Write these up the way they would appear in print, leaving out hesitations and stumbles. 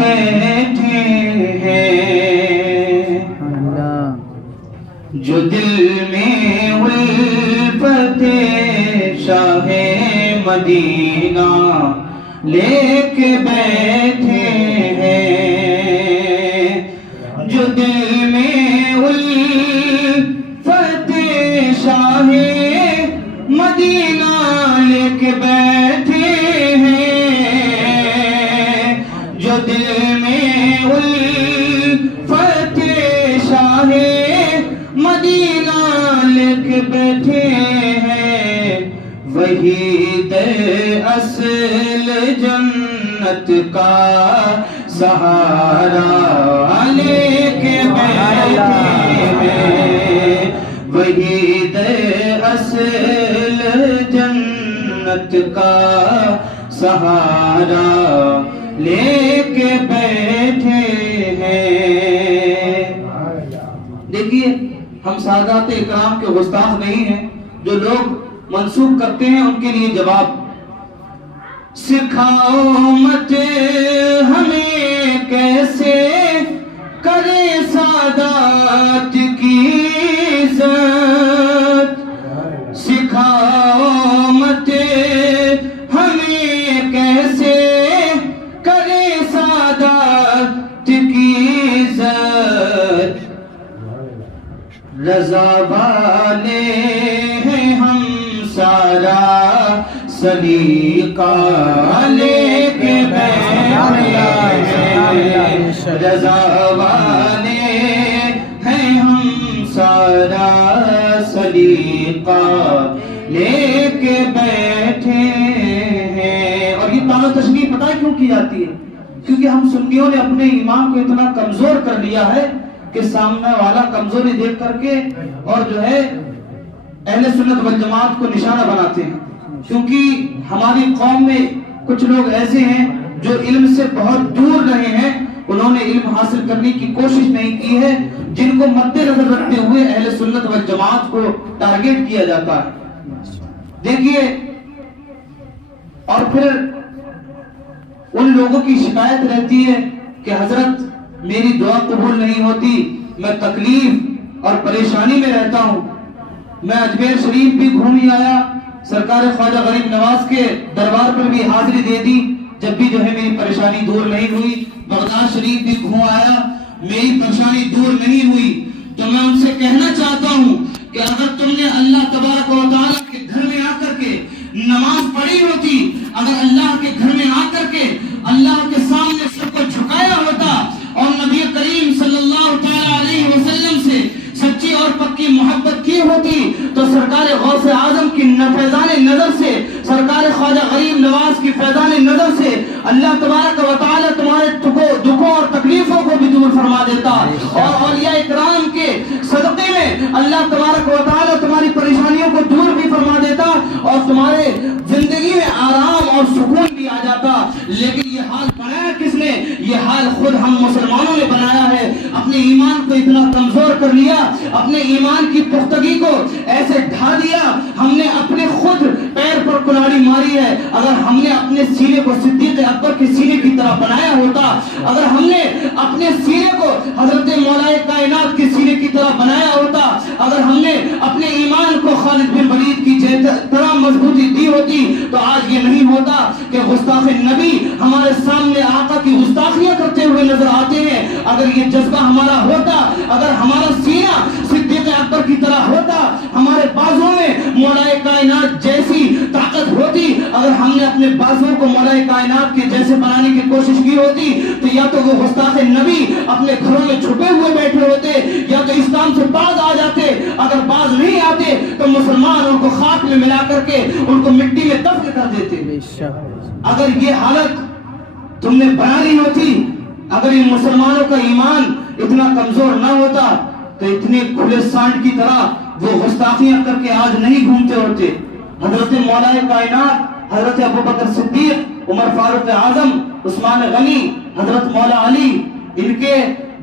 بیٹھے ہیں، جو دل میں الفت شاہ مدینہ لے کے بیٹھے ہیں، جو دل میں الفت شاہ مدینہ لے کے بیٹھے ہیں، جو دل میں الفت شاہ مدینہ لے کے بیٹھے ہیں، وہی در اصل جنت کا سہارا لے کے بیٹھے ہیں، وہی در اصل جنت کا سہارا لے کے بیٹھے ہیں۔ دیکھیے، ہم سادات اکرام کے گستاخ نہیں ہیں، جو لوگ منسوب کرتے ہیں ان کے لیے جواب، سکھاؤ مت ہمیں کیسے کرے سادات کی عزت، سکھاؤ مت ہمیں کیسے کرے سادات کی عزت، رضا والے ہیں ہم سارا سلیقہ لے کے بیٹھے ہیں، رضا والے ہیں ہم سارا سلیقہ لے کے بیٹھے ہیں۔ اور یہ تعارف تشریح پتہ ہے کیوں کی جاتی ہے؟ کیونکہ ہم سنیوں نے اپنے ایمان کو اتنا کمزور کر لیا ہے کہ سامنے والا کمزوری دیکھ کر کے اور جو ہے اہل سنت والجماعت کو نشانہ بناتے ہیں، کیونکہ ہماری قوم میں کچھ لوگ ایسے ہیں جو علم سے بہت دور رہے ہیں، انہوں نے علم حاصل کرنے کی کوشش نہیں کی ہے، جن کو مد نظر رکھتے ہوئے اہل سنت والجماعت کو ٹارگیٹ کیا جاتا ہے۔ دیکھیے، اور پھر ان لوگوں کی شکایت رہتی ہے کہ حضرت میری دعا قبول نہیں ہوتی، میں تکلیف اور پریشانی میں رہتا ہوں۔ میں اجمیر شریف بھی گھومی آیا، سرکار خواجہ غریب نواز کے دربار پر بھی حاضری دے دی، جب بھی جو ہے میری پریشانی دور نہیں ہوئی۔ بغداد شریف بھی گھوم آیا، میری پریشانی دور نہیں ہوئی۔ تو میں ان سے کہنا چاہتا ہوں کہ اگر تم نے اللہ تبارک و تعالیٰ کے گھر میں آ کر کے نماز پڑھی ہوتی، اگر اللہ کے گھر میں آ کر کے اللہ کے سامنے سب کو جھکایا ہوتا اور نبی کریم صلی اللہ تعالیٰ علیہ وسلم سے سچی اور پکی محبت کی ہوتی، تو سرکار غوث اعظم کی فیضان نظر سے، سرکار خواجہ غریب نواز کی فیضان نظر سے اللہ تبارک و تعالیٰ تمہارے دکھوں اور تکلیفوں کو بھی دور فرما دیتا، اور اولیاء اکرام کے صدقے میں اللہ تبارک و تعالیٰ تمہاری پریشانیوں کو دور بھی فرما دیتا اور تمہارے زندگی میں آرام اور سکون بھی آ جاتا۔ لیکن یہ حال بنایا کس نے؟ یہ حال خود ہم مسلمانوں نے بنایا ہے۔ اپنے ایمان کو اتنا کمزور کر لیا، اپنے ایمان کی پختگی کو ایسے ڈھا دیا، ہم نے اپنے خود پیر پر کلاڑی ماری ہے۔ اگر ہم نے اپنے سینے کو صدیق اکبر کے سینے کی طرح بنایا ہوتا، اگر ہم نے اپنے سینے کو حضرت مولا کائنات کے سینے کی طرح بنایا ہوتا، اگر ہم نے اپنے ایمان کو خالد بن ولید کی طرح مضبوطی دی ہوتی، تو آج یہ نہیں ہوتا کہ گستاخ نبی ہمارے سامنے آقا کی گستاخیاں کرتے ہوئے نظر آتے ہیں۔ اگر یہ جذبہ ہمارا ہوتا، اگر ہمارا سینہ صدیق اکبر کی طرح ہوتا، ہمارے بازوں میں مولا کائنات جیسی طاقت ہوتی، اگر ہم نے اپنے بازوں کو مولا کائنات کے جیسے بنانے کی کوشش کی ہوتی، تو یا تو وہ گستاخ نبی اپنے گھروں میں چھپے ہوئے بیٹھے ہوتے، یا تو اسلام سے باز آ جاتے۔ اگر باز نہیں آتے تو مسلمان ان کو خاک میں ملا کر کے ان کو مٹی میں دفن کر دیتے۔ اگر یہ حالت تم نے بنا لی ہوتی، اگر ان مسلمانوں کا ایمان اتنا کمزور نہ ہوتا، تو اتنے کھلے سانڈ کی طرح وہ گستاخیاں کر کے آج نہیں گھومتے ہوتے۔ حضرت مولا کائنات، حضرت ابوبکر صدیق، عمر فاروق اعظم، عثمان غنی، حضرت مولا علی، ان کے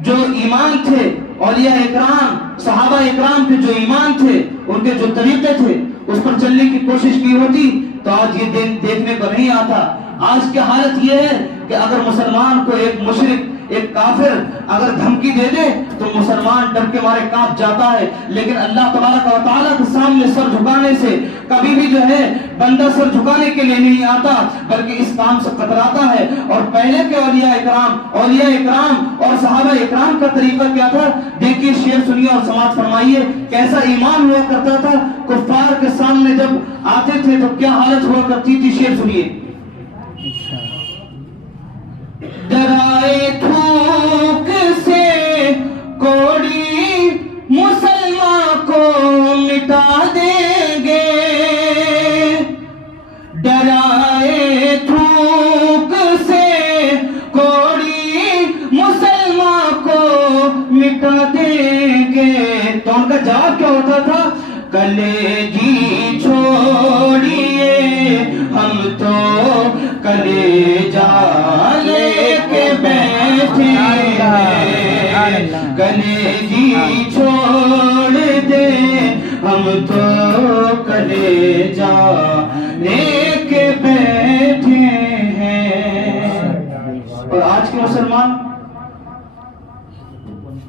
جو ایمان تھے، اولیاء اکرام، صحابہ اکرام کے جو ایمان تھے، ان کے جو طریقے تھے، اس پر چلنے کی کوشش کی ہوتی تو آج یہ دیکھنے کو نہیں آتا۔ آج کی حالت یہ ہے کہ اگر مسلمان کو ایک مشرک ایک کافر اگر دھمکی دے دے تو مسلمان ڈر کے مارے کانپ جاتا ہے، لیکن اللہ تبارک و تعالیٰ کے سامنے سر جھکانے سے کبھی بھی جو ہے بندہ سر جھکانے کے لیے نہیں آتا، بلکہ اس کام سے کتراتا ہے۔ اور پہلے کے اولیاء اکرام اور صحابہ اکرام کا طریقہ کیا تھا؟ دیکھیے، شعر سنیے اور سماعت فرمائیے کیسا ایمان ہوا کرتا تھا۔ کفار کے سامنے جب آتے تھے تو کیا حالت ہوا کرتی تھی، شعر سنیے۔ ڈرائے تھوک سے کوڑی مسلمان کو مٹا دیں گے، ڈرائے تھوک سے کوڑی مسلمان کو مٹا دیں گے۔ تو ان کا جواب کیا ہوتا تھا؟ کلیجی چھوڑیے ہم تو کلیجا لے کے بیٹھے ہیں، کلیجی چھوڑ دے ہم تو کلیجا لے کے بیٹھے ہیں۔ اور آج کے مسلمان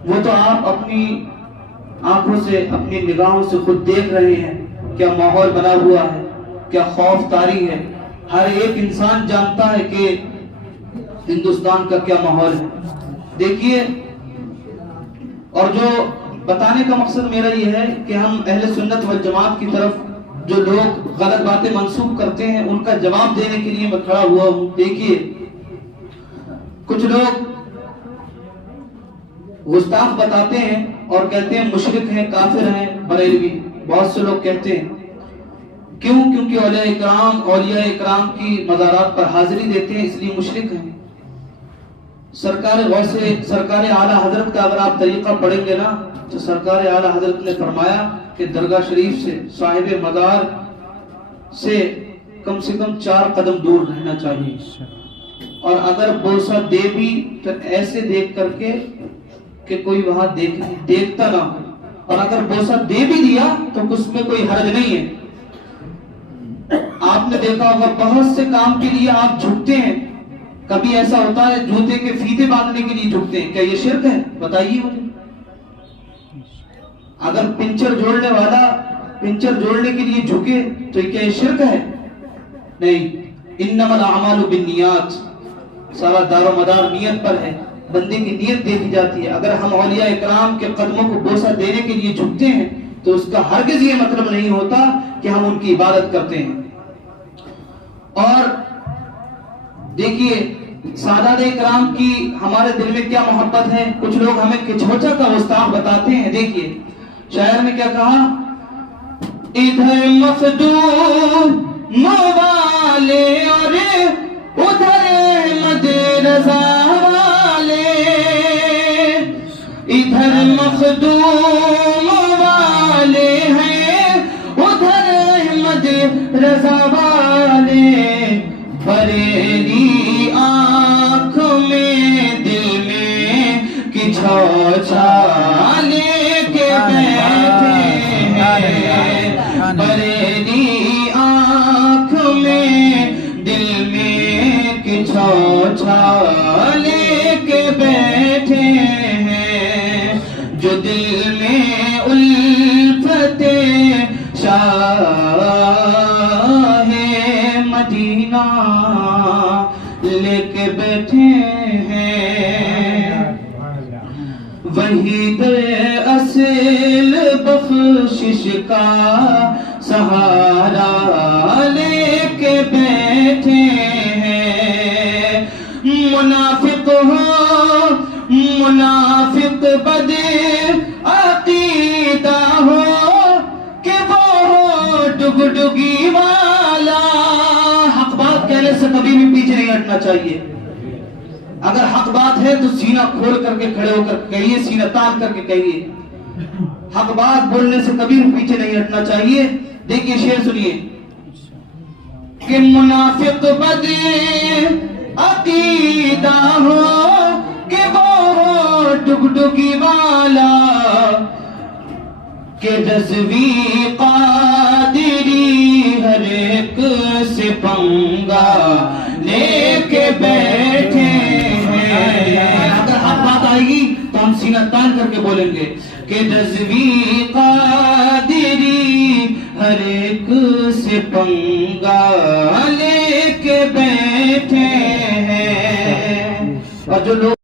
وہ تو آپ اپنی آنکھوں سے اپنی نگاہوں سے خود دیکھ رہے ہیں کیا ماحول بنا ہوا ہے، کیا خوف طاری ہے۔ ہر ایک انسان جانتا ہے کہ ہندوستان کا کیا ماحول ہے۔ دیکھیے، اور جو بتانے کا مقصد میرا یہ ہے کہ ہم اہل سنت والجماعت کی طرف جو لوگ غلط باتیں منسوخ کرتے ہیں ان کا جواب دینے کے لیے میں کھڑا ہوا ہوں۔ دیکھیے، کچھ لوگ گستاخ بتاتے ہیں اور کہتے ہیں مشرک ہیں، کافر ہیں، بریلوی۔ بہت سے لوگ کہتے ہیں کیوں؟ کیونکہ اولیاء اکرام کی مزارات پر حاضری دیتے ہیں، اس لیے مشرک ہیں۔ سرکار اعلیٰ حضرت کا اگر آپ طریقہ پڑھیں گے نا تو سرکار اعلیٰ حضرت نے فرمایا کہ درگاہ شریف سے صاحب مزار سے کم 4 قدم دور رہنا چاہیے، اور اگر بوسہ دے بھی تو ایسے دیکھ کر کے کہ کوئی وہاں دیکھتا نہ ہو، اور اگر بوسہ دے بھی دیا تو اس میں کوئی حرج نہیں ہے۔ آپ نے دیکھا ہوگا بہت سے کام کے لیے آپ جھکتے ہیں، کبھی ایسا ہوتا ہے جوتے کے فیتے باندھنے کے لیے جھکتے ہیں، کیا یہ شرک ہے؟ بتائیے مجھے۔ اگر پنچر جوڑنے والا پنچر جوڑنے کے لیے جھکے تو کیا یہ شرک ہے؟ نہیں۔ انما الاعمال بالنیات، سارا دار و مدار نیت پر ہے، بندے کی نیت دیکھی جاتی ہے۔ اگر ہم اولیاء اکرام کے قدموں کو بوسہ دینے کے لیے جھکتے ہیں تو اس کا ہرگز یہ مطلب نہیں ہوتا کہ ہم ان کی عبادت کرتے ہیں۔ اور دیکھیے، سادات اکرام کی ہمارے دل میں کیا محبت ہے۔ کچھ لوگ ہمیں کچھوچا کا گستاخ بتاتے ہیں۔ دیکھیے شاعر نے کیا کہا، ادھر مخدوم والے اور ادھر احمد رضا والے، ادھر مخدوم والے ہیں ادھر احمد رضا والے، بریلی آنکھ میں دل میں کچھوچا لے کے بیٹھے ہیں، بریلی آنکھ میں دل میں کچھوچا لے کے بیٹھے ہیں، جو دل میں الفت شاہ مدینہ لے کے بیٹھے ہیں، وہی در اصل بخشش کا سہارا لے کے بیٹھے ہیں۔ منافق ہو، منافق بد عقیدہ ہو کہ وہ ہو ڈگڈگی والا، حق بات کہنے سے کبھی بھی پیچھے نہیں ہٹنا چاہیے۔ اگر حق بات ہے تو سینہ کھول کر کے کھڑے ہو کر کہیے، سینہ تان کر کے کہیے۔ حق بات بولنے سے کبھی بھی پیچھے نہیں ہٹنا چاہیے۔ دیکھیے شعر سنیے کہ منافق بد عقیدہ ہو کہ وہ ہو ڈگڈگی والا، کہ رضوی قادری ہر ایک سے پنگا لے کے بیٹھے سینہ تان کر کے بولیں گے کہ رضوی قادری ہر ایک سے پنگا لے کے بیٹھے ہیں، اور جو لوگ